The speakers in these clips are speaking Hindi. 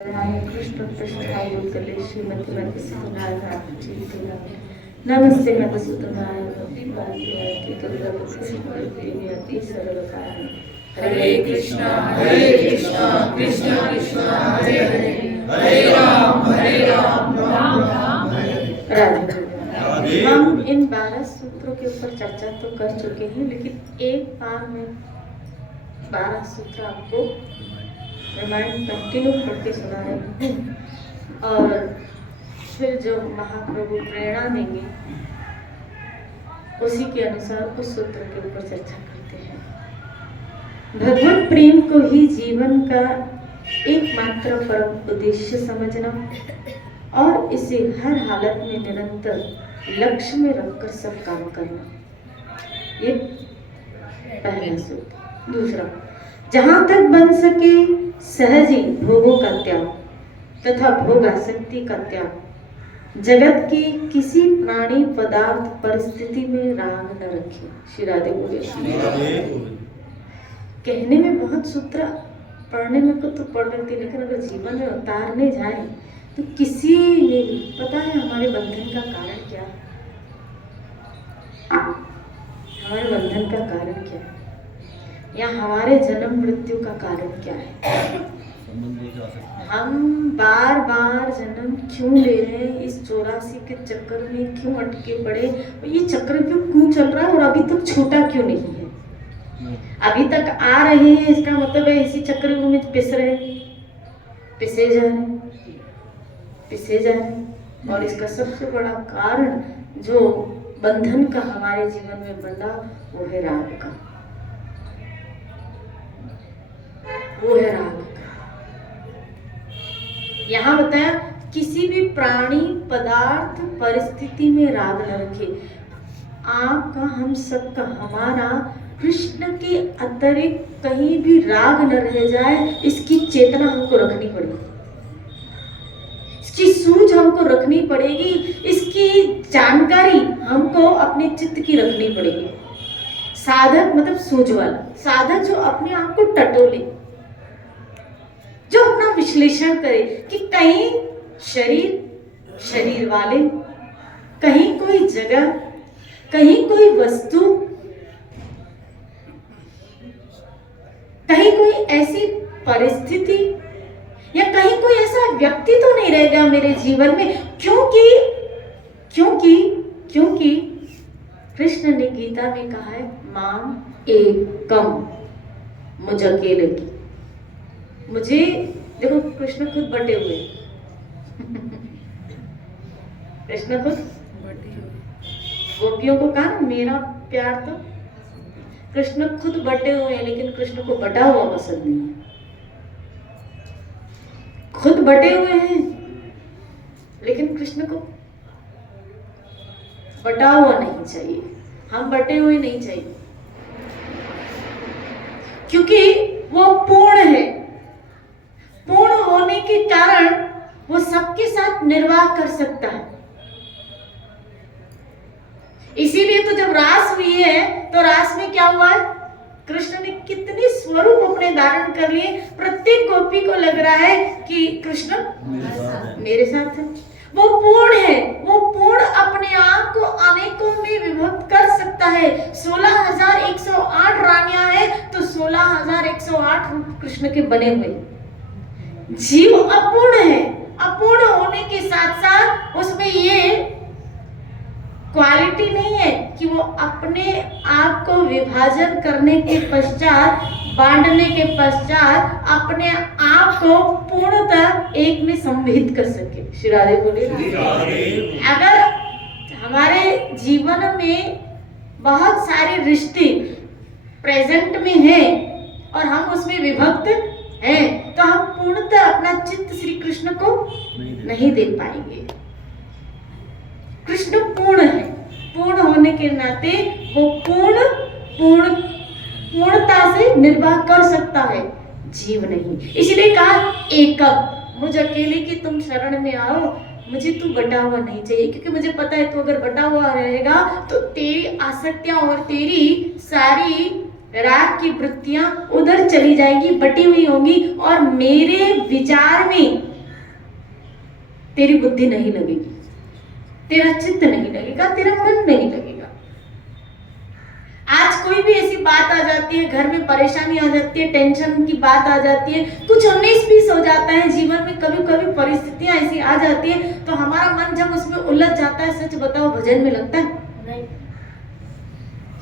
कृष्ण पृष्ठाय उत्कले श्रीमती मति नमस्ते मधुसूदनाय अति सरल कारण हरे कृष्णा कृष्णा कृष्णा हरे हरे हरे राम राम राम हरे राधे। हम इन 12 सूत्रों के ऊपर चर्चा तो कर चुके हैं, लेकिन एक बार में 12 सूत्र आपको रामायण कंटिन्यू पढ़ के सुना रही हूँ और फिर जो महाप्रभु प्रेरणा देंगे उसी के अनुसार उस सूत्र के ऊपर चर्चा करते हैं। भगवत प्रेम को ही जीवन का एकमात्र परम उद्देश्य समझना और इसे हर हालत में निरंतर लक्ष्य में रखकर सब काम करना, ये पहला सूत्र। दूसरा, जहां तक बन सके सहज ही भोगों का त्याग तथा भोग आसक्ति का त्याग, जगत की किसी प्राणी पदार्थ परिस्थिति में राग न रखे। श्री राधे बोले। कहने में बहुत सूत्र, पढ़ने में तो पढ़ लेते, लेकिन अगर जीवन में उतारने जाए तो किसी ने भी पता है हमारे बंधन का कारण क्या है। हमारे बंधन का कारण क्या है, या हमारे जन्म मृत्यु का कारण क्या है। हम बार बार जन्म क्यों ले रहे हैं, इस 84 के चक्कर में क्यों अटके पड़े, ये चक्र क्यों चल रहा है और अभी तक छूटा क्यों नहीं है। अभी तक आ रहे हैं, इसका मतलब है इसी चक्र में पिस रहे, पिसे जा रहे। और इसका सबसे बड़ा कारण जो बंधन का हमारे जीवन में बंधा, वो है राग का, वो है राग का। यहाँ बताया किसी भी प्राणी पदार्थ परिस्थिति में राग न रखे। आपका, हम सबका, हमारा कृष्ण के अतिरिक्त कहीं भी राग न रह जाए, इसकी चेतना हमको रखनी पड़ेगी, इसकी सूझ हमको रखनी पड़ेगी, इसकी जानकारी हमको अपने चित्त की रखनी पड़ेगी। साधक मतलब सूझ वाला साधक, जो अपने आप को टटोले, जो अपना विश्लेषण करे कि कहीं शरीर वाले, कहीं कोई जगह, कहीं कोई वस्तु, कहीं कोई ऐसी परिस्थिति या कहीं कोई ऐसा व्यक्ति तो नहीं रहेगा मेरे जीवन में, क्योंकि कृष्ण ने गीता में कहा है माम एकम, मुझ अकेले की। मुझे देखो, कृष्ण खुद बटे हुए कृष्ण खुद गोपियों को कहा मेरा प्यार, तो कृष्ण खुद बटे हुए हैं, लेकिन कृष्ण को बटा हुआ पसंद नहीं है। खुद बटे हुए हैं लेकिन कृष्ण को बटा हुआ नहीं चाहिए, हम बटे हुए नहीं चाहिए, क्योंकि वो पूर्ण है। पूर्ण होने के कारण वो सबके साथ निर्वाह कर सकता है। इसीलिए तो जब रास हुई है तो रास में क्या हुआ है, कृष्ण ने कितने स्वरूप अपने धारण कर लिए। प्रत्येक गोपी को लग रहा है कि कृष्ण मेरे साथ है। वो पूर्ण है, वो पूर्ण अपने आप को अनेकों में विभक्त कर सकता है। 16,108 रानियां हैं तो 16,108 रूप कृष्ण के बने हुए। जीव अपूर्ण है, अपूर्ण होने के साथ साथ उसमें ये क्वालिटी नहीं है कि वो अपने आप को विभाजन करने के पश्चात, बांटने के पश्चात अपने आप को पूर्णतः एक में संविहित कर सके। श्री राधे बोले। अगर हमारे जीवन में बहुत सारे रिश्ते प्रेजेंट में हैं और हम उसमें विभक्त हैं, तो हम पूर्णतः अपना चित्त श्री कृष्ण को नहीं दे पाएंगे। कृष्ण पूर्ण है, पूर्ण होने के नाते वो पूर्णता से निर्वाह कर सकता है, जीव नहीं। इसलिए कहा एकम, मुझ अकेले की तुम शरण में आओ, मुझे तू बटा हुआ नहीं चाहिए, क्योंकि मुझे पता है तू अगर बटा हुआ रहेगा तो तेरी आसक्तियां और तेरी सारी राग की वृत्तियां उधर चली जाएगी, बटी हुई होंगी, और मेरे विचार में तेरी बुद्धि नहीं लगेगी, तेरा चित्त नहीं लगेगा, तेरा मन नहीं लगेगा। आज कोई भी ऐसी बात आ जाती है, घर में परेशानी आ जाती है, टेंशन की बात आ जाती है, कुछ 19-20 हो जाता है जीवन में, कभी कभी परिस्थितियां ऐसी आ जाती है तो हमारा मन जब उसमें उलझ जाता है, सच बताओ भजन में लगता है नहीं।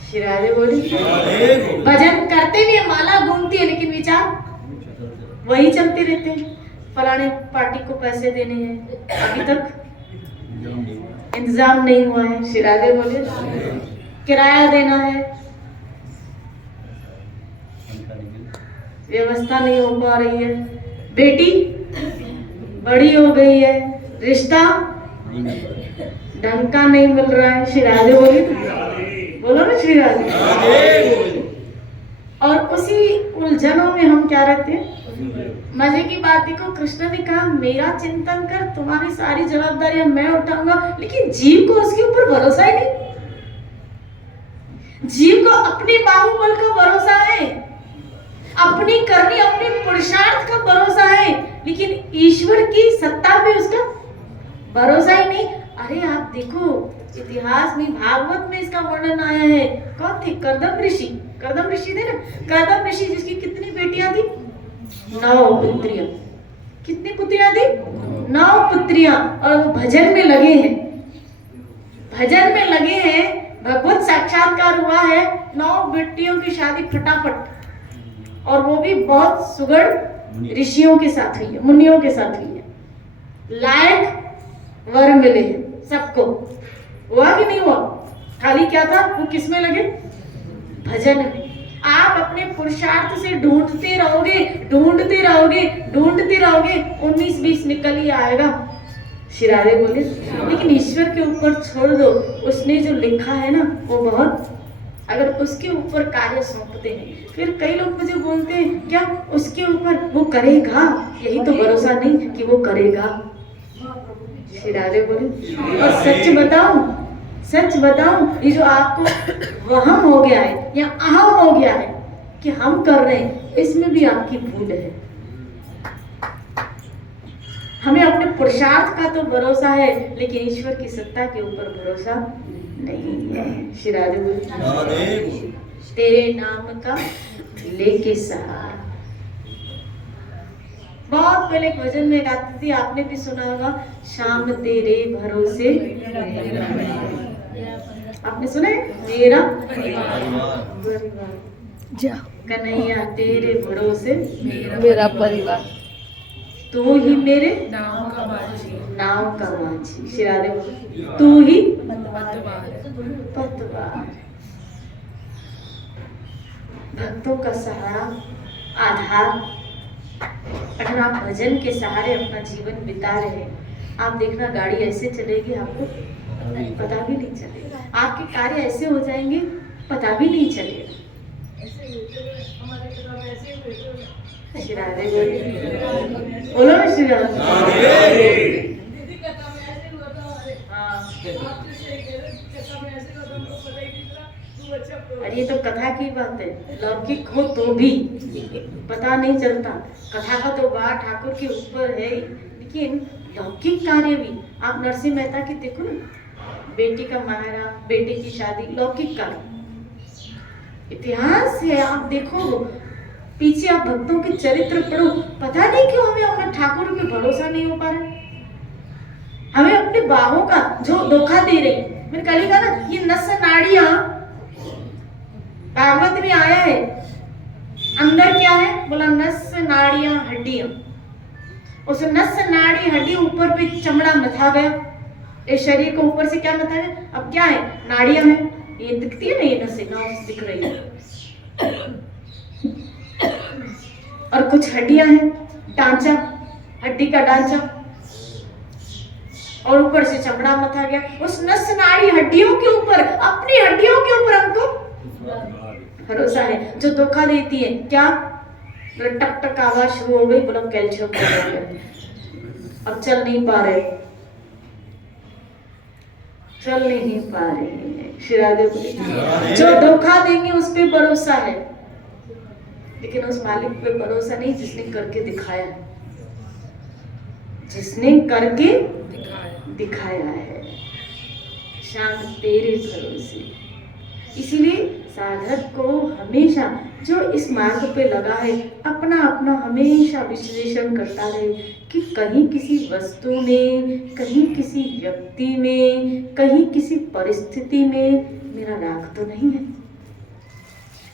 श्री राधे बोली, भजन करते भी है, माला घूमती है, लेकिन विचार वही चलते रहते हैं। फलाने पार्टी को पैसे देने हैं, अभी तक इंतजाम नहीं हुआ है। श्री राधे बोले, किराया देना है, व्यवस्था नहीं हो पा रही है, बेटी बड़ी हो गई है, रिश्ता ढंग का नहीं मिल रहा है। श्री राधे बोली, बोलो ना श्री राधे। और उसी उलझनों में हम क्या रहते हैं। मजे की बात देखो, कृष्ण ने कहा मेरा चिंतन कर, तुम्हारी सारी जवाबदारियां मैं उठाऊंगा, लेकिन जीव को उसके ऊपर भरोसा ही नहीं। जीव को अपनी बाहुबल का भरोसा है, अपनी करनी, अपने पुरुषार्थ का भरोसा है, लेकिन ईश्वर की सत्ता पे उसका भरोसा ही नहीं। अरे आप देखो इतिहास में, भागवत में इसका वर्णन आया है। कौन थे? कर्दम ऋषि। कर्दम ऋषि थे ना, कर्दम ऋषि, जिसकी कितनी बेटियां थी? 9 पुत्रियां। कितनी पुत्रियां थी? 9 पुत्रियां। और वो भजन में लगे हैं, भजन में लगे हैं, भगवत साक्षात्कार हुआ है। 9 बेटियों की शादी फटाफट, और वो भी बहुत सुगढ़ ऋषियों के साथ हुई है, मुनियों के साथ हुई है। लायक वर मिले हैं सबको। हुआ कि नहीं हुआ? खाली क्या था, वो किस में लगे? भजन में। आप अपने पुरुषार्थ से ढूंढते रहोगे, ढूंढते रहोगे, ढूंढते रहोगे, 19-20 निकल ही आएगा। श्री राधे बोले, लेकिन ईश्वर के ऊपर छोड़ दो, उसने जो लिखा है ना वो बहुत, अगर उसके ऊपर कार्य सौंपते हैं। फिर कई लोग मुझे बोलते हैं क्या उसके ऊपर वो करेगा, यही तो भरोसा नहीं कि वो करेगा। श्री राधे बोले, और सच बताऊं, सच बताऊं, ये जो आपको वहम हो गया है या अहम हो गया है कि हम कर रहे हैं, इसमें भी आपकी भूल है। हमें अपने पुरुषार्थ का तो भरोसा है, लेकिन ईश्वर की सत्ता के ऊपर भरोसा नहीं है। श्री राधे बोले, तेरे नाम का लेके सहारा। बहुत पहले एक भजन में गाती थी, आपने भी सुना होगा, शाम तेरे भरोसे। आपने सुना है? मेरा परिवार, कन्हैया तेरे भरोसे मेरा परिवार, तू ही मेरे नाव का माझी। श्री राधे, तू ही पतवार। भक्तों का सहारा, आधार। अगर आप भजन के सहारे अपना जीवन बिता रहे हैं, आप देखना गाड़ी ऐसे चलेगी, आपको पता भी नहीं चलेगा। आपके कार्य ऐसे हो जाएंगे, पता भी नहीं चलेगा। श्री राधे बोलो ना, श्री राधे। अरे ये तो कथा की बात है, लौकिक हो तो भी पता नहीं चलता। कथा का तो बात ठाकुर के ऊपर है, लेकिन लौकिक कार्य भी। आप नरसिंह मेहता की देखो ना, बेटी का मायरा, बेटे की शादी, लौकिक कार्य। इतिहास है, आप देखो पीछे, आप भक्तों के चरित्र पढ़ो। पता नहीं क्यों हमें अपने ठाकुर पे भरोसा नहीं हो पा रहा। हमें अपने बाहों का जो धोखा दे रही, मैंने कल कहा ना, ये नस नाड़ियां भागवत में आया है। अंदर क्या है? बोला नस नाड़ियां हड्डियां। उस नस नाड़ी हड्डी ऊपर पे चमड़ा मथा गया, इस शरीर को ऊपर से क्या मथा गया? अब क्या है? नाड़ियां है, ये दिखती है ना, ये नसें नस दिख रही है, और कुछ हड्डियां हैं, ढांचा, हड्डी का ढांचा, और ऊपर से चमड़ा मथा गया। उस नस नाड़ी हड्डियों के ऊपर, अपनी हड्डियों के ऊपर हमको भरोसा है। जो धोखा देती है, क्या? टक टक आवाज शुरू हो गई, बोला कैल्शियम अब चल नहीं पा रहे, चल नहीं पा रहे। श्री राधे, जो धोखा देंगे उस पे भरोसा है, लेकिन उस मालिक पे भरोसा नहीं जिसने करके दिखाया है, जिसने करके दिखाया है, शाम तेरे भरोसे। इसीलिए साधक को हमेशा जो इस मार्ग पे लगा है अपना अपना हमेशा विश्लेषण करता रहे कि कहीं किसी वस्तु में, कहीं किसी व्यक्ति में, कहीं किसी परिस्थिति में मेरा राग तो नहीं है।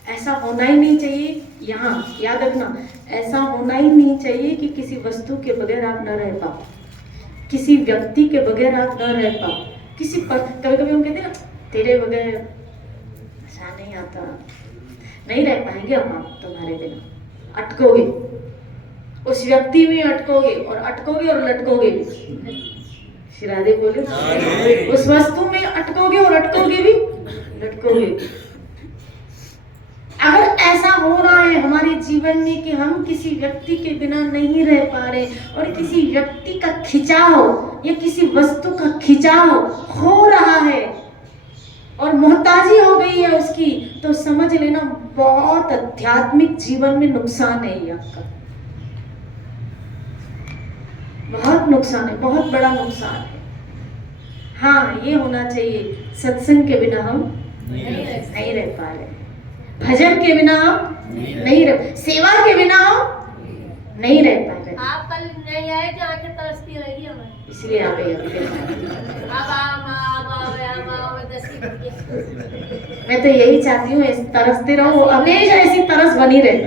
ऐसा होना ही नहीं चाहिए। यहाँ याद रखना, ऐसा होना ही नहीं चाहिए कि किसी वस्तु के बगैर आप न रह पाओ, किसी व्यक्ति के बगैर आप न रह पाओ, किसी कभी कभी हम कहते हैं ना, तेरे बगैर मजा नहीं आता, नहीं रह पाएंगे हम आप तुम्हारे बिना, अटकोगे उस व्यक्ति में, अटकोगे और लटकोगे भी। श्री राधे बोले, उस वस्तु में अटकोगे और अटकोगे भी, लटकोगे भी। अगर ऐसा हो रहा है हमारे जीवन में कि हम किसी व्यक्ति के बिना नहीं रह पा रहे और किसी व्यक्ति का खिंचाव या किसी वस्तु का खिंचाव हो रहा है और मोहताजी हो गई है उसकी, तो समझ लेना बहुत आध्यात्मिक जीवन में नुकसान है। ये आपका बहुत नुकसान है, बहुत बड़ा नुकसान है। हाँ, ये होना चाहिए, सत्संग के बिना हम नहीं रह पा रहे, भजन के बिना हम नहीं रह, सेवा के बिना हम नहीं रह पा रहे। आप कल नहीं आए तो आंखें तरसती रहेगी हमारी, इसलिए आ गए। मैं तो यही चाहती हूँ, तरसते रहो, हमेशा ऐसी तरस बनी रहे,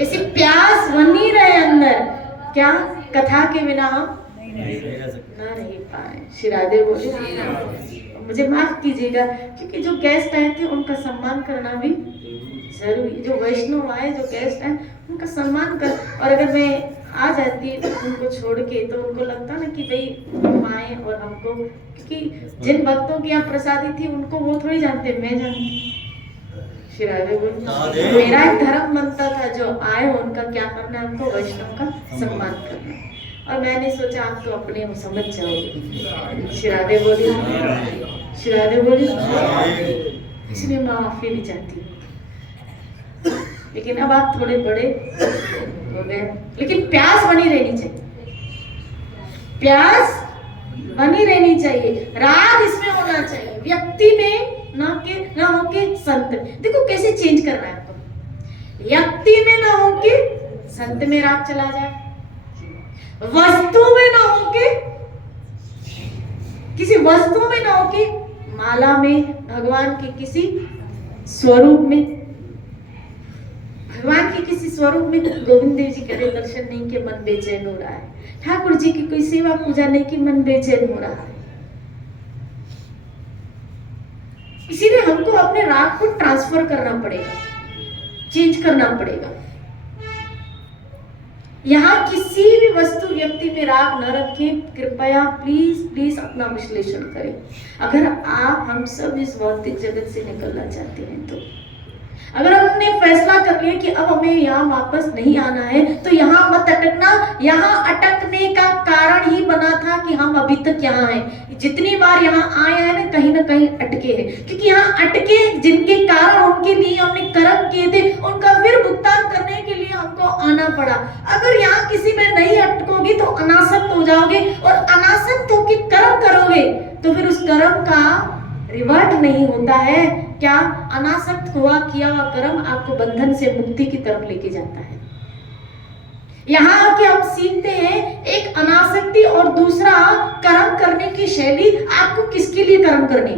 ऐसी प्यास बनी रहे अंदर। क्या कथा के बिना हम न रह पाए। श्री राधे बोले, मुझे माफ कीजिएगा क्योंकि जो गेस्ट आए थे उनका सम्मान करना भी जरूरी। जो वैष्णव आए, जो गेस्ट आए, उनका सम्मान कर। और अगर मैं आ जाती उनको छोड़ के तो उनको लगता ना कि भाई हम आए और हमको, क्योंकि जिन भक्तों की यहाँ प्रसादी थी उनको वो थोड़ी जानते, मैं जानती। श्री राधे बोले, मेरा एक धर्म बनता था जो आए उनका क्या करना, हमको वैष्णव का सम्मान करना। और मैंने सोचा आप तो अपने हो, समझ जाओगे। श्री राधे बोली, श्री राधे बोली, इसलिए माफी भी चाहती हूँ। लेकिन अब आप थोड़े बड़े हो गए, लेकिन प्यास बनी रहनी चाहिए, प्यास बनी रहनी चाहिए, राग इसमें होना चाहिए, व्यक्ति में ना हो के संत में। देखो कैसे चेंज करना है आपको, व्यक्ति में ना हो के संत में राग चला जाए, वस्तु में ना हो के, किसी वस्तु में ना हो के, माला में, भगवान के किसी स्वरूप में, भगवान के किसी स्वरूप में। गोविंद देव जी करे दर्शन नहीं के मन बेचैन हो रहा है, ठाकुर जी की कोई सेवा पूजा नहीं कि मन बेचैन हो रहा है। इसीलिए हमको अपने राग को ट्रांसफर करना पड़ेगा, चेंज करना पड़ेगा। यहाँ किसी भी वस्तु व्यक्ति में राग न रखें, कृपया प्लीज प्लीज अपना विश्लेषण करें। अगर आप हम सब इस भौतिक जगत से निकलना चाहते हैं तो, अगर हमने फैसला कर लिया कि अब हमें यहाँ वापस नहीं आना है, तो यहाँ मत अटकना। यहाँ अटकने का कारण ही बना था कि हम अभी तक यहाँ हैं। जितनी बार यहाँ आए हैं ना कहीं अटके हैं, क्योंकि यहाँ अटके जिनके कारण उनके लिए हमने कर्म किए थे, उनका फिर भुगतान करने के लिए हमको आना पड़ा। अगर यहाँ किसी में नहीं अटकोगे तो अनासक्त हो जाओगे, और अनासक्त होकर कर्म करोगे तो फिर उस कर्म का रिवर्ट नहीं होता है। क्या अनासक्त हुआ किया हुआ कर्म आपको बंधन से मुक्ति की तरफ लेके जाता है। यहाँ आके हम सीखते हैं एक अनासक्ति और दूसरा कर्म करने की शैली। आपको किसके लिए कर्म करनी,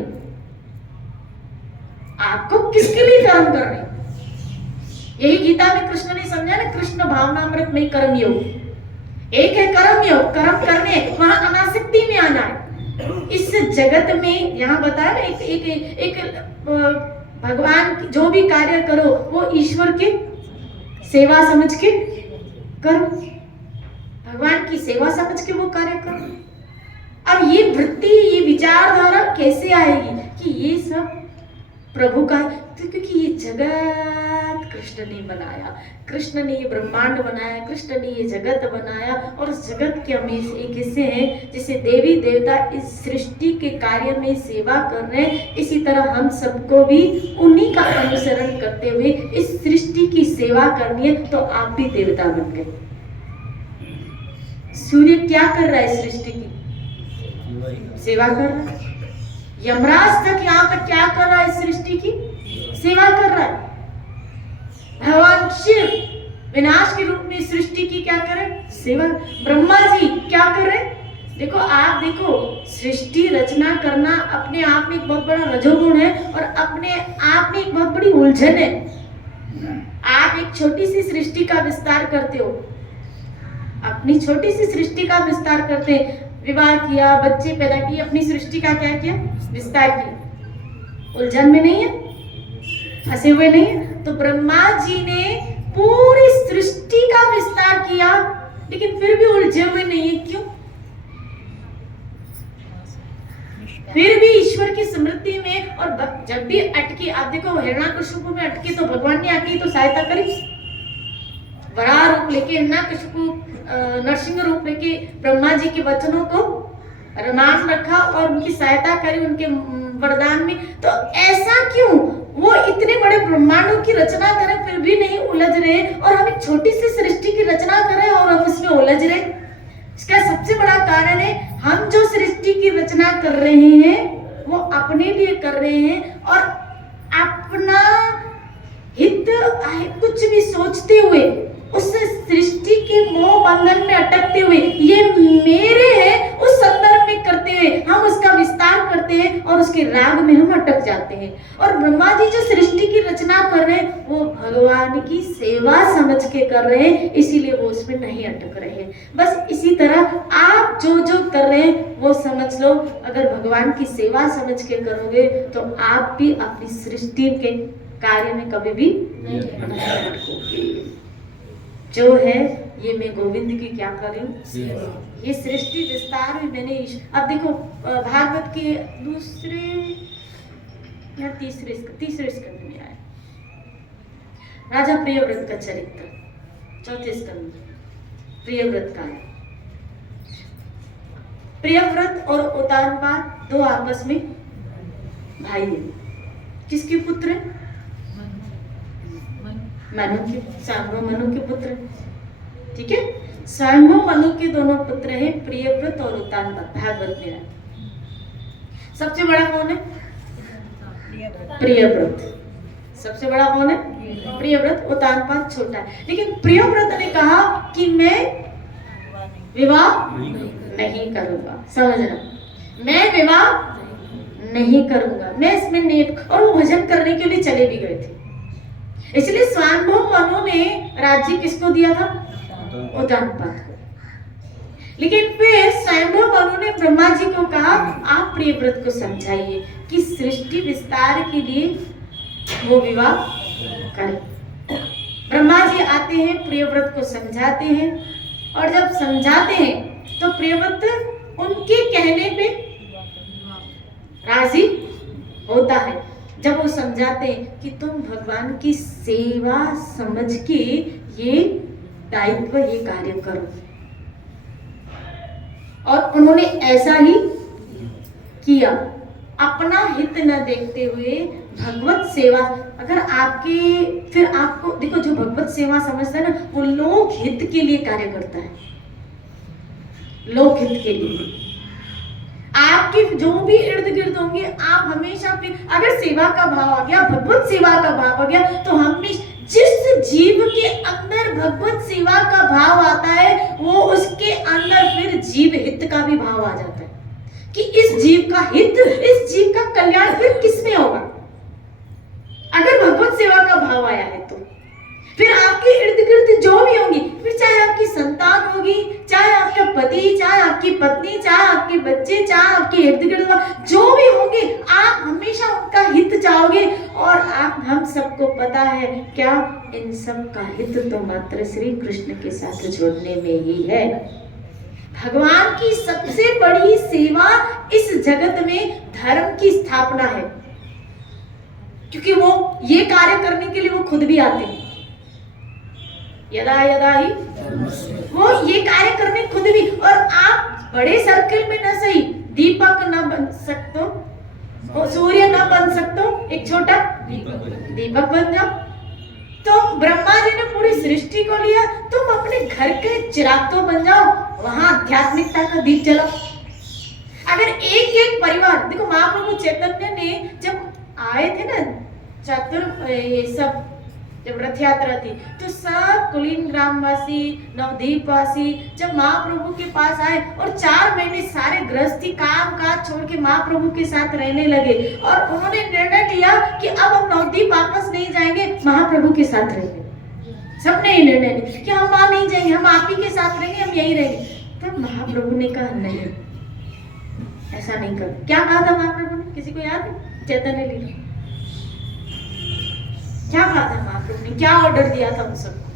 आपको किसके लिए कर्म करने, यही गीता में कृष्ण ने समझा ना, कृष्ण भावनामृत में कर्म योग। एक है कर्म योग, कर्म करने, वहां अनासक्ति में आना है। इस जगत में यहाँ बताया ना, एक भगवान जो भी कार्य करो वो ईश्वर के सेवा समझ के करो, भगवान की सेवा समझ के वो कार्य करो। अब ये वृत्ति, ये विचारधारा कैसे आएगी कि ये सब प्रभु का, तो क्योंकि ये जगत कृष्ण ने बनाया, कृष्ण ने ये ब्रह्मांड बनाया, कृष्ण ने ये जगत बनाया, और इस जगत के हम एक हिस्से हैं। जैसे देवी देवता इस सृष्टि के कार्य में सेवा कर रहे हैं, इसी तरह हम सबको भी उन्हीं का अनुसरण करते हुए इस सृष्टि की सेवा करनी है। तो आप भी देवता बन गए। सूर्य क्या कर रहा है सृष्टि की, सेवा कर रहा है। यमराज तक यहाँ पर क्या कर रहा है? सृष्टि की सेवा कर रहा है। भगवान शिव विनाश के रूप में सृष्टि की क्या कर रहे? सेवा। ब्रह्मा जी क्या कर रहे? देखो, आप देखो, सृष्टि रचना करना अपने आप में एक बहुत बड़ा रजोगुण है और अपने आप में एक बहुत बड़ी उलझन है। आप एक छोटी सी सृष्टि का विस्तार करते हो, अपनी छोटी सी सृष्टि का विस्तार करते हैं। विवाह किया, बच्चे पैदा किए, अपनी सृष्टि का क्या किया? विस्तार किया। उलझन में नहीं है, फंसे हुए नहीं है। तो ब्रह्मा जी ने पूरी सृष्टि का विस्तार किया, लेकिन फिर भी उलझे हुए नहीं है। क्यों? फिर भी ईश्वर की स्मृति में, और जब भी अटकी, आप देखो हिरण्यकशिपु में अटकी तो भगवान ने आके तो सहायता करी। बड़ा रूप लेके हिरण्यकशिपु नरसिंह रूप लेके ब्रह्मा जी के वचनों को रमान रखा और उनकी सहायता करी उनके वरदान में। तो ऐसा क्यों? वो इतने बड़े ब्रह्मांडों की रचना करें फिर भी नहीं उलझ रहे, और हम एक छोटी सी सृष्टि की रचना करें और हम इसमें उलझ रहे। इसका सबसे बड़ा कारण है, हम जो सृष्टि की रचना कर रहे हैं वो अपने लिए कर रहे हैं, और अपना हित कुछ भी सोचते हुए, उस सृष्टि के मोह बंधन में अटकते हुए, ये मेरे है उस संदर्भ में करते हुए हम उसका विस्तार करते हैं और उसके राग में हम अटक जाते हैं। और ब्रह्मा जी जो सृष्टि की रचना कर रहे हैं वो भगवान की सेवा समझ के कर रहे हैं, इसीलिए वो उसमें नहीं अटक रहे हैं। बस इसी तरह आप जो जो कर रहे हैं वो समझ लो, अगर भगवान की सेवा समझ के करोगे तो आप भी अपनी सृष्टि के कार्य में कभी भी नहीं अटकोगे। जो है ये मैं गोविंद की क्या कर रही हूँ, ये सृष्टि विस्तार भी मैंने। अब देखो भागवत के दूसरे या तीसरे स्कंद में आया राजा प्रियव्रत का चरित्र, चौथे स्कंद प्रियव्रत का है। प्रियव्रत और उतानपाद दो आपस में भाई हैं। किसके पुत्र हैं? मनु के, सांबो मनु के पुत्र। ठीक है, सांबो मनु के दोनों पुत्र हैं, प्रियव्रत और उतानपाद। भागवत में है। सबसे बड़ा कौन है? प्रियव्रत। सबसे बड़ा कौन है? प्रियव्रत। उतानपाद छोटा है। लेकिन प्रियव्रत ने कहा कि मैं विवाह नहीं करूंगा। समझना, मैं विवाह नहीं करूंगा, मैं इसमें नहीं। और वो भजन करने के लिए चले भी गए थे। इसलिए स्वायंभुव मनु ने राज्य किसको दिया था? उतानपाद को। लेकिन फिर स्वयंभुव मनु ने ब्रह्मा जी को कहा, आप प्रियव्रत को समझाइए कि सृष्टि विस्तार के लिए वो विवाह करें। ब्रह्मा जी आते हैं, प्रियव्रत को समझाते हैं, और जब समझाते हैं तो प्रियव्रत उनके कहने पे राजी होता है। जब वो समझाते हैं कि तुम भगवान की सेवा समझ के ये दायित्व, ये कार्य करो, और उन्होंने ऐसा ही किया, अपना हित न देखते हुए भगवत सेवा। अगर आपके, फिर आपको देखो, जो भगवत सेवा समझता है ना, वो लोक हित के लिए कार्य करता है, लोक हित के लिए। आपके जो भी इर्द गिर्द होंगे, आप हमेशा फिर, अगर सेवा का भाव आ गया, भगवत सेवा का भाव आ गया, तो हमेशा जिस जीव के अंदर भगवत सेवा का भाव आता है, वो उसके अंदर फिर जीव हित का भी भाव आ जाता है कि इस जीव का हित, इस जीव का कल्याण फिर किसमें होगा। अगर भगवत सेवा का भाव आया है तो फिर आपके इर्द गिर्द जो भी होंगी, फिर चाहे आपकी संतान होगी, चाहे आपका पति, चाहे आपकी पत्नी, चाहे आपके बच्चे, चाहे आपके इर्द गिर्द जो भी होंगे, आप हमेशा उनका हित चाहोगे। और आप, हम सबको पता है क्या, इन सब का हित तो मात्र श्री कृष्ण के साथ जुड़ने में ही है। भगवान की सबसे बड़ी सेवा इस जगत में धर्म की स्थापना है, क्योंकि वो ये कार्य करने के लिए वो खुद भी आते हैं। यदा यदा ही वो ये कार्य करने खुद भी। और आप बड़े सर्कल में न सही, दीपक न बन सकते, सूर्य न बन सकते, एक छोटा दीपक बन जाओ। तो ब्रह्मा जी ने पूरी सृष्टि को लिया, तुम अपने घर के चिराग तो बन जाओ, वहां आध्यात्मिकता का दीप जलाओ। अगर एक एक परिवार, देखो महाप्रभु चैतन्य ने जब आए थे ना ये सब जब रथ यात्रा थी, तो सब कुलीन ग्रामवासी, नवद्वीप वासी जब महाप्रभु के पास आए और 4 महीने सारे गृहस्थी काम काज छोड़ के महाप्रभु के साथ रहने लगे और उन्होंने निर्णय लिया कि अब हम नवद्वीप वापस नहीं जाएंगे, महाप्रभु के साथ रहेंगे। सबने ये निर्णय लिया कि हम वहां नहीं जाएंगे, हम आप ही के साथ रहेंगे, हम यही रहेंगे। तब महाप्रभु ने कहा नहीं, ऐसा नहीं कर। क्या कहा था महाप्रभु ने, किसी को याद है? चैतन्य लीला क्या कहा था महाप्रभु ने, क्या ऑर्डर दिया था उन सबको?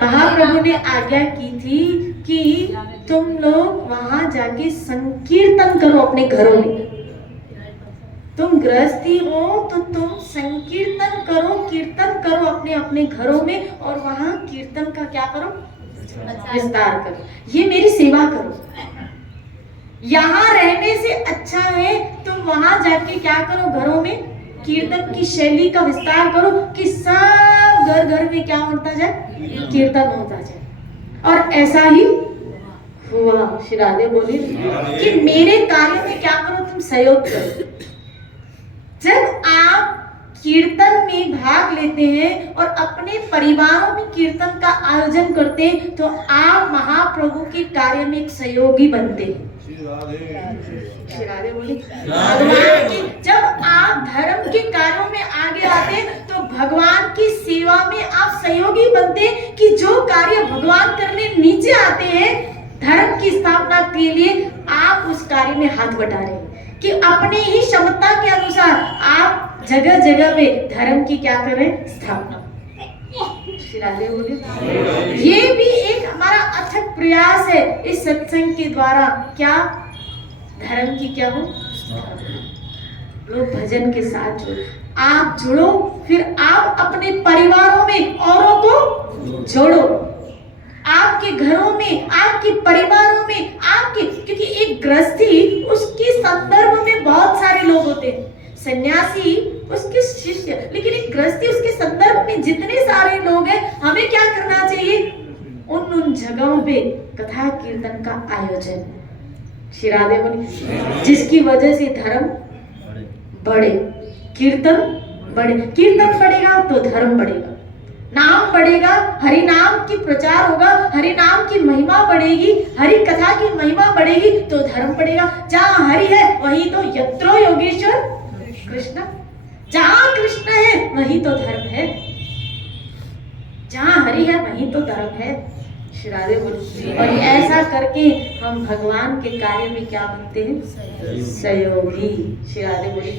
महाप्रभु ने आज्ञा की थी कि तुम लोग वहां जाके संकीर्तन करो अपने घरों में। तुम गृहस्थी हो तो तुम संकीर्तन करो, कीर्तन करो अपने अपने घरों में, और वहां कीर्तन का क्या करो, विस्तार करो, ये मेरी सेवा करो। यहाँ रहने से अच्छा है तुम वहां जाके क्या करो, घरों में कीर्तन की शैली का विस्तार करो कि सब घर घर में क्या होता जाए, कीर्तन होता जाए। और ऐसा ही हुआ। श्री राधे बोली कि मेरे कार्य में क्या करो, तुम सहयोग करो। जब आप कीर्तन में भाग लेते हैं और अपने परिवारों में कीर्तन का आयोजन करते हैं, तो आप महाप्रभु के कार्य में एक सहयोगी बनते हैं। बोली भगवान की, जब आप धर्म के कार्यों में आगे आते तो भगवान की सेवा में आप सहयोगी बनते कि जो कार्य भगवान करने नीचे आते हैं धर्म की स्थापना के लिए, आप उस कार्य में हाथ बटा रहे हैं कि अपने ही क्षमता के अनुसार आप जगह जगह पे धर्म की क्या करें, स्थापना। ये भी एक हमारा अथक प्रयास है इस सत्संग के द्वारा, क्या धर्म की क्या हो, लोग भजन के साथ जुड़ो, आप जुड़ो, फिर आप अपने परिवारों में औरों को जोड़ो, आपके घरों में, आपके परिवारों में, आपके, क्योंकि एक गृहस्थी उसके संदर्भ में बहुत सारे लोग होते हैं, सन्यासी उसके शिष्य, लेकिन एक गृहस्थी उसके संदर्भ में जितने सारे लोग हैं, हमें क्या करना चाहिए, उन जगहों पे कथा कीर्तन का आयोजन, श्री राधे बोली, जिसकी वजह से धर्म बढ़े, कीर्तन बढ़े। कीर्तन बढ़ेगा तो धर्म बढ़ेगा, नाम बढ़ेगा, हरि नाम की प्रचार होगा, हरि नाम की महिमा बढ़ेगी, हरि कथा की महिमा बढ़ेगी तो धर्म बढ़ेगा। जहाँ हरि है वहीं तो यत्रो योगेश्वर कृष्ण, जहाँ कृष्ण है वहीं तो धर्म है, जहाँ हरि है वहीं तो धर्म है। श्री राधे बोली। और ऐसा करके हम भगवान के कार्य में क्या बनते हैं, सहयोगी। श्री राधे बोली।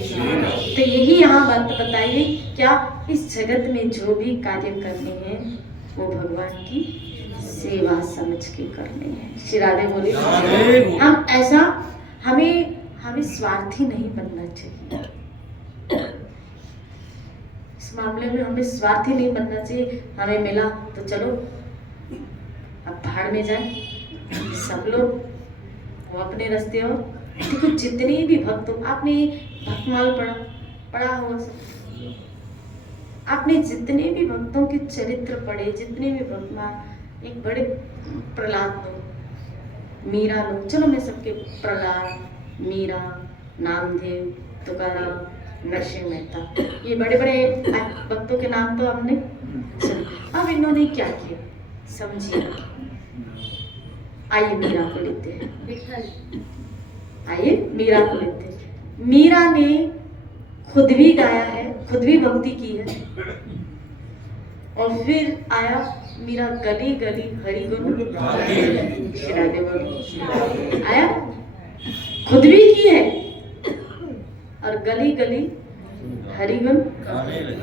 तो यही यहाँ बात बताई गई, क्या इस जगत में जो भी कार्य करने हैं वो भगवान की सेवा समझ के करने हैं। श्री राधे बोली। हम ऐसा, हमें स्वार्थी नहीं बनना चाहिए, इस मामले में हमें स्वार्थी नहीं बनना चाहिए। हमें मिला तो चलो अब भाड़ में जाए, सब लोग वो अपने रास्ते हो। देखो जितने भी भक्त हो, आपने भक्तमाल पढ़ा होगा सब, आपने जितने भी भक्तों के चरित्र पढ़े, जितने भी भक्तमाल, एक बड़े प्रहलाद लो, मीरा लो, चलो मैं सबके, प्रहलाद, मीरा, नामदेव, तुकाराम, नरसिंह मेहता, ये बड़े बड़े भक्तों के नाम तो हमने सुने। अब इन्होंने क्या किया समझिए। आइए मीरा को लेते हैं, आइए मीरा को लेते हैं। मीरा ने खुद भी गाया है, खुद भी भक्ति की है, और फिर आया मीरा गली गली हरि गुण आया, खुद भी की है और गली गली हरि गुण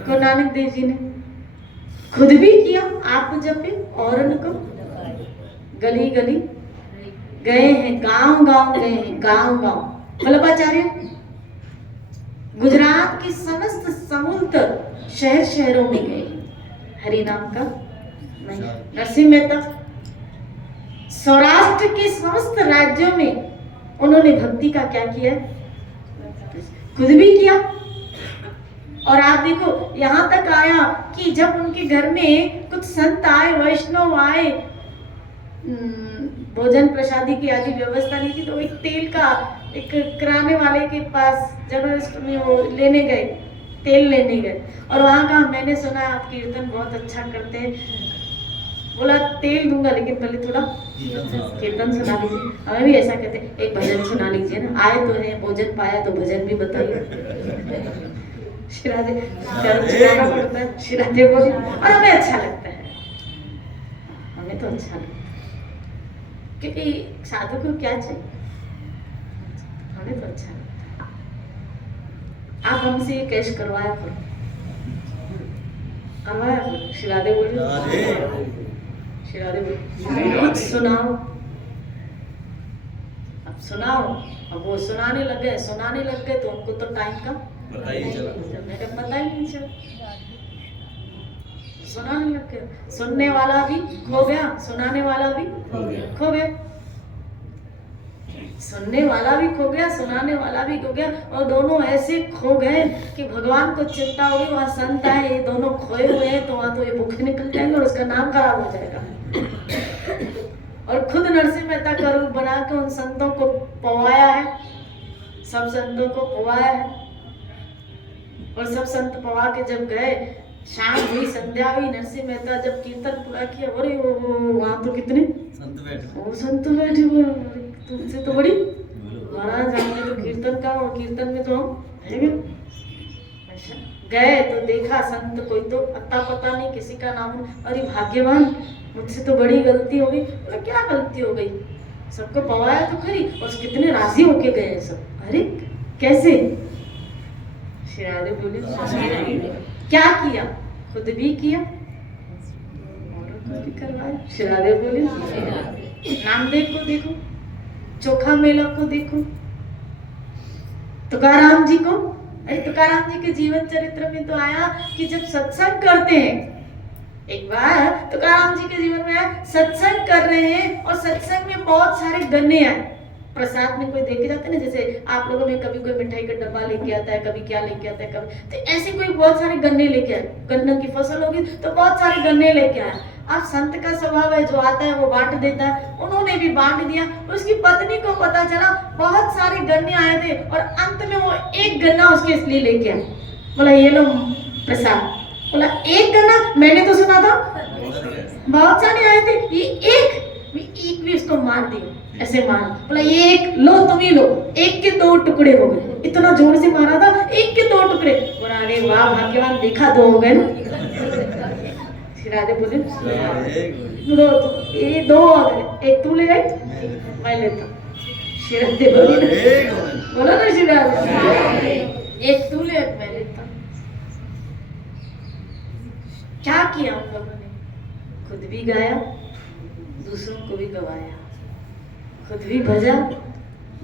को नानक देव जी ने खुद भी किया। आप जब भी और उनको गली गली गए हैं, गांव गांव गए हैं, गांव गांव। वल्लभाचार्य गुजरात के समस्त समुद्र शहर शहरों में गए, हरि नाम का नहीं। नरसिंह मेहता सौराष्ट्र के समस्त राज्यों में उन्होंने भक्ति का क्या किया, खुद भी किया और आप देखो यहाँ तक आया कि जब उनके घर में कुछ संत आए, वैष्णव आए, भोजन प्रसादी की आदि व्यवस्था नहीं थी, तो एक तेल का एक किराने वाले के पास जबरदस्त में वो लेने गए, तेल लेने गए, और वहाँ कहा मैंने सुना आप कीर्तन बहुत अच्छा करते हैं, बोला तेल दूंगा लेकिन पहले थोड़ा कीर्तन सुना लीजिए। हमें भी ऐसा कहते हैं, एक भजन सुना लीजिए ना, आए तो है, भोजन पाया तो भजन भी बताइए। शिरादे चुराना पड़ता है, शिरादे बोले, और हमें अच्छा लगता है, हमें तो अच्छा लगता है, क्योंकि साधु को क्या चाहिए, हमें तो अच्छा लगता है। आप हमसे ये कैश करवाया करो, करवाया करो, शिरादे बोले, शिरादे बोले, कुछ सुनाओ, अब सुनाओ, अब वो सुनाने लग गए तो उनको तो टाइम का पता ही नहीं चला, सुनाने लग गए, सुनने वाला भी खो गया, सुनाने वाला भी खो गया, सुनने वाला भी खो गया, सुनाने वाला भी खो गया, और दोनों ऐसे खो गए कि भगवान को चिंता हुई, वहाँ संत आए, ये दोनों खोए हुए हैं, तो वहाँ तो ये भूखे निकल जाएंगे और उसका नाम खराब हो जाएगा। और खुद नरसिंह मेहता का रूप बना के उन संतों को पवाया है, सब संतों को पवाया है, और सब संत पवा के जब गए, शाम हुई, संध्या हुई, नरसिंह मेहता जब कीर्तन पूरा किया, अरे वो वहाँ तो कितने संत बैठे हुए, तुमसे तो बड़ी महाराज, हमने तो कीर्तन का, और कीर्तन में तो हम गए तो देखा संत कोई तो अता पता नहीं, किसी का नाम, अरे भाग्यवान, मुझसे तो बड़ी गलती हो गई। बोला क्या गलती हो गई, सबको पवाया तो खरी, और कितने राजी होके गए सब, अरे कैसे, शिरादे बोले क्या किया, खुद भी किया औरों को भी करवाया। शिरादे बोले नामदेव को देखो, चोखा मेला को देखो, तुकाराम जी को, अरे तुकाराम जी के जीवन चरित्र में तो आया कि जब सत्संग करते हैं, एक बार तुकाराम जी के जीवन में आया, सत्संग कर रहे हैं और सत्संग में बहुत सारे गन्ने आए, प्रसाद में कोई देके जाते हैं ना, जैसे आप लोगों में कभी कोई मिठाई का डब्बा लेके आता है, कभी क्या लेके आता है, कभी तो ऐसे कोई बहुत सारे गन्ने लेके आए, गन्ने की फसल होगी तो बहुत सारे गन्ने लेके आए। अब संत का स्वभाव है, जो आता है वो बांट देता है, उन्होंने भी बांट दिया, उसकी पत्नी को पता चला बहुत सारे गन्ने आए थे, और अंत में वो एक गन्ना उसके इसलिए लेके आए, बोला ये लो प्रसाद, बोला एक गन्ना, मैंने तो सुना था बहुत सारे आए थे, ये एक भी उसको मार दिया, ऐसे मारा, बोला ये एक लो, तुम ही लो, एक के 2 टुकड़े हो गए, इतना जोर से मारा था, एक के 2 टुकड़े, बोला अरे वाह भाग्यवान, देखा 2 हो गए ना। शिरादे बोले लो, ये 2 हो गए, एक तू ले गई, मैं लेता, शिरादे बोले, बोलो ना शिरादे, एक तू ले, मैं लेता। क्या किया उन लोगों ने, खुद भी गाया, दूसरों को भी गवाया, खुद भी भजा,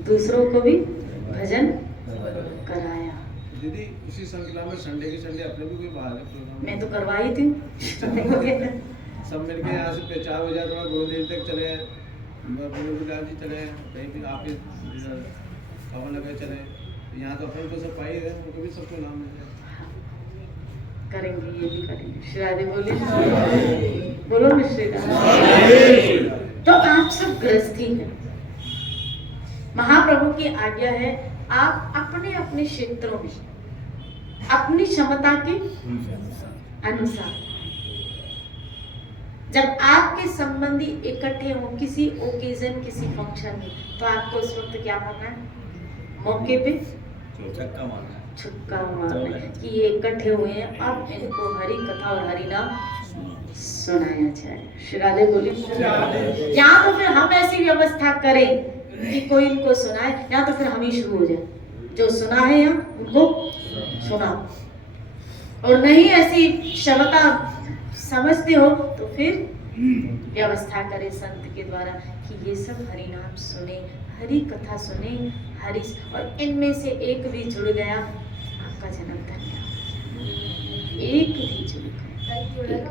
दूसरों को भी भजन कराया। दीदी उसी श्रृंखला में संडे के संडे अपने भी कोई बाहर है प्रोग्राम? मैं तो करवाई थी। सब मिलके यहाँ से 4 बजे थोड़ा गोलदेव तक चले, गुरुलाल जी चले, कहीं भी आप पवन लगे चले, यहाँ तो अपन को सब पाई है, उनको भी सबको नाम मिल जाए। करेंगे, ये भी करेंगे। शिरादे बोले, बोलो ना श्रीराम। तो आप सब गृहस्थी हैं, महाप्रभु की आज्ञा है, आप अपने अपने क्षेत्रों में अपनी क्षमता के अनुसार, जब आपके संबंधी इकट्ठे हो किसी ओकेजन, किसी फंक्शन में, तो आपको उस वक्त क्या करना है, मौके पे छुक्का मारना है कि ये इकट्ठे हुए हैं, अब इनको हरि कथा और हरि नाम सुनाया जाए। शिरादे बोली, या तो फिर हम ऐसी व्यवस्था करें कि कोई इनको सुनाए, या तो फिर हम ही शुरू हो जाए, जो सुना है यहाँ उनको सुना, और नहीं ऐसी क्षमता समझते हो तो फिर व्यवस्था करें संत के द्वारा कि ये सब हरि नाम सुने, हरि कथा सुने, हरि, और इनमें से एक भी जुड़ गया, आपका जन्म धन्य, एक भी जुड़ गया,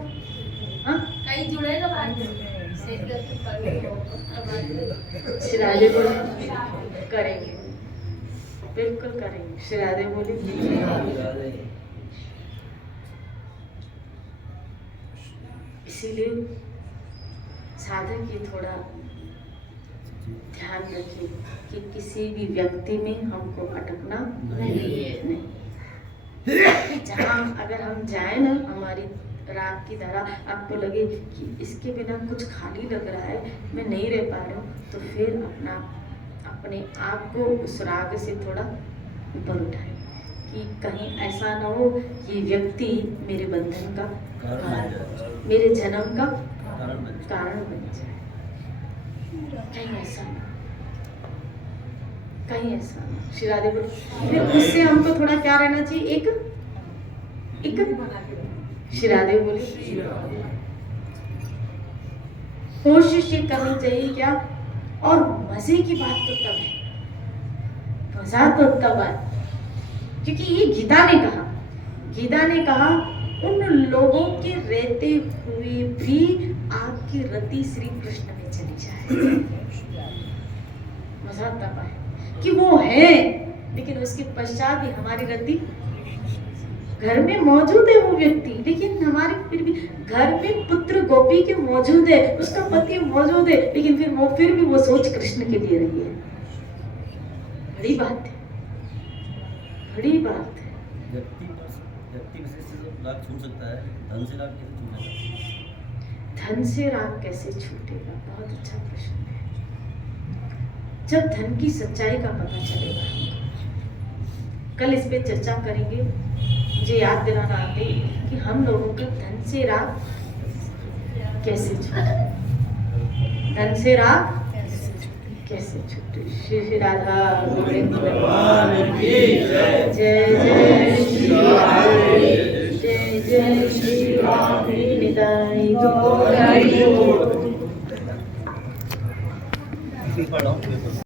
हाँ कहीं जुड़ेगा बाद में, शिरादे बोले करेंगे, बिल्कुल करेंगे। शिरादे बोले इसीलिए साधक ये थोड़ा ध्यान रखिए कि किसी भी व्यक्ति में हमको अटकना नहीं। जहाँ अगर हम जाए ना, हमारी राग की धारा आपको लगे कि इसके बिना कुछ खाली लग रहा है, मैं नहीं रह पा रहा हूँ, तो फिर अपने आप को उस राग से थोड़ा ऊपर उठाए कि कहीं ऐसा ना हो ये व्यक्ति मेरे बंधन का मेरे जन्म का कारण बन जाए। कहीं ऐसा ना, कहीं ऐसा ना। श्री राधे बोले फिर उससे हमको थोड़ा क्या रहना चाहिए, एक श्री राधे बोले कोशिश ये करनी चाहिए क्या। और मजे की बात तो तब है, मजा तो तब है क्योंकि ये गीता ने कहा उन लोगों के रहते हुए भी आपकी रति श्री कृष्ण में चली जाए। मजा तब है कि वो है, लेकिन उसके पश्चात भी हमारी रति घर में मौजूद है वो व्यक्ति, लेकिन हमारे फिर भी घर में पुत्र गोपी के मौजूद है, उसका पति मौजूद है, लेकिन फिर भी वो सोच कृष्ण के लिए रही है। बड़ी बात है, बड़ी बात है। व्यक्ति विशेष से राग छूट सकता है, धन से राग कैसे छूटेगा? धन से राग कैसे छूटेगा? बहुत अच्छा प्रश्न है। जब धन की सच्चाई का पता चलेगा, कल इस पे चर्चा करेंगे। मुझे याद दिलाना आते कि हम लोगों का धन से राग कैसे छूटे, धन से राग कैसे छूटे। श्री राधा गोविंद भगवान की जय जय श्री राधे, जय जय श्री राधे, निताई गौर।